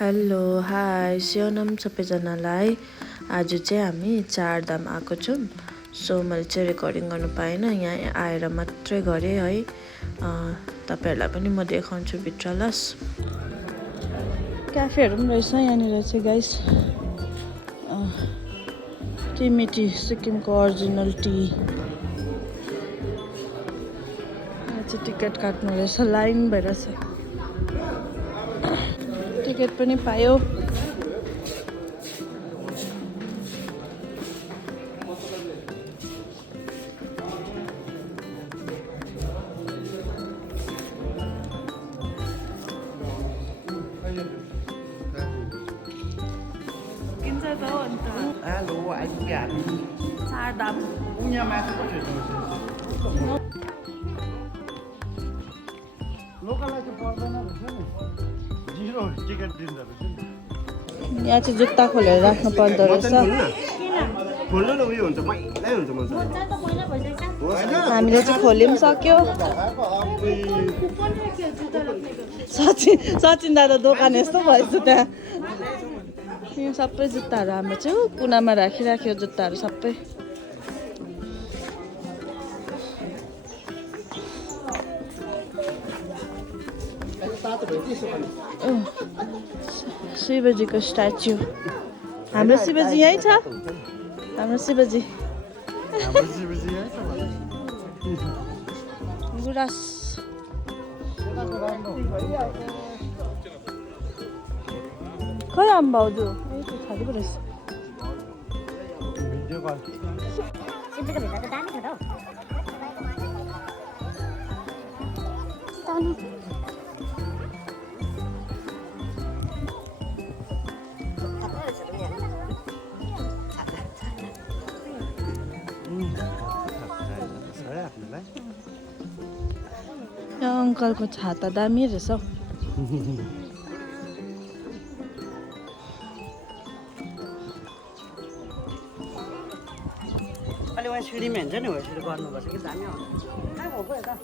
Hello hi स्योनम सबैजनालाई। आज चाहिँ हामी चारधाम आएको छौँ। सो मैले चाहिँ रेकर्डिङ गर्नु पाएन, यहाँ आएर मात्रै गरेँ है। तपाईँहरूलाई पनि म देखाउँछु भित्र लस। क्याफेहरू पनि रहेछ यहाँनिर चाहिँ गाइस। टिमी टी, सिक्किमको ओरिजिनल टी। यहाँ चाहिँ टिकट काट्नु रहेछ, लाइन भइरहेछ। टिकट पनि पायो। Alo, anh Nhạn. Chardham Nhà mai không có chuyện rồi. लोकललाई चाहिँ पर्दैन रहेछ नि, 0 टिकट दिँदो रहेछ नि। यहाँ चाहिँ जुत्ता खोलेर राख्नु पर्दो रहेछ। खोल्नु न उयो हुन्छ, मैलै हुन्छ मजाले। हामीले चाहिँ खोलिम सक्यो। सचिन दादा दोकान यस्तो भएछ त्यहाँ। यो सबै जुत्ताहरू हाम्रो चाहिँ कुनामा राखिराख्यो, जुत्ताहरू सबै। शिवजीको स्ट्याचु। हाम्रो शिवजी यहीँ छ। हाम्रो शिवजी गुराँस। खै आम्बा भाउजू खाली पो रहेछ। भिडियो कल सिम्पीको भित्र त दामी छ त हौ। यो अङ्कलको छाता दामी रहेछ हौ। अलि वहाँ सिँढीमा हिँड्छ नि, हो यसरी गर्नुपर्छ कि दामी आउँछ। कहाँ भएको यता?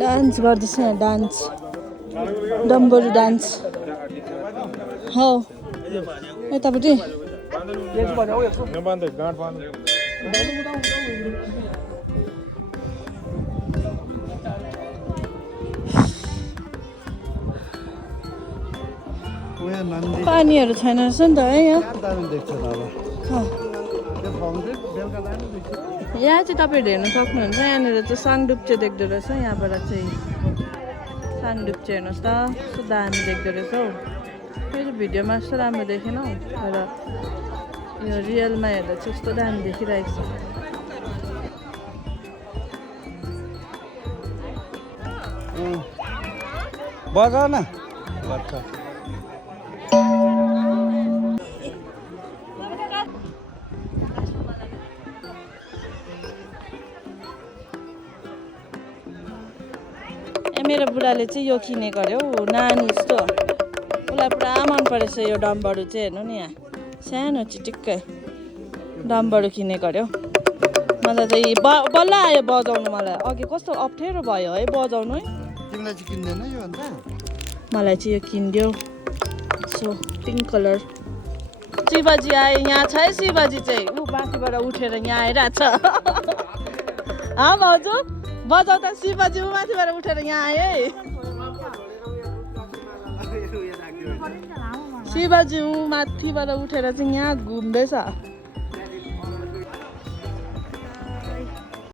डान्स गर्दैछ यहाँ, डान्स डम्बरू डान्स हो यतापट्टि। पानीहरू छैन रहेछ नि त है यहाँ। यहाँ चाहिँ तपाईँहरू हेर्न सक्नुहुन्छ, यहाँनिर चाहिँ साङडुप्चे देख्दो रहेछ। यहाँबाट चाहिँ साङडुप्चे हेर्नुहोस् त, कस्तो दामी देख्दो रहेछ हौ। मेरो भिडियोमा यस्तो राम्रो देखेन हौ, तर यो रियलमा हेर्दा चाहिँ यस्तो दामी देखिरहेको छ। बजाऊ न। मेरो बुढाले चाहिँ यो किनेको अरे हौ, नानी जस्तो। उसलाई पुरा मन परेछ यो डम्बरू चाहिँ। हेर्नु नि यहाँ सानो चिटिक्कै डम्बरू किनेको अरे हौ। मलाई त बल्ल आयो बजाउनु। मलाई अघि कस्तो अप्ठ्यारो भयो है बजाउनु है। तिमीलाई चाहिँ किन्दैन यो अन्त? मलाई चाहिँ यो किनिदियो। So pink colour. शिवजी आए, यहाँ छ है शिवजी चाहिँ। ऊ माथिबाट उठेर यहाँ आइरहेछ। भाउजू बजाउ त, शिवजी ऊ माथिबाट उठेर यहाँ आयो है। शिवजी ऊ माथिबाट उठेर चाहिँ यहाँ घुम्दैछ।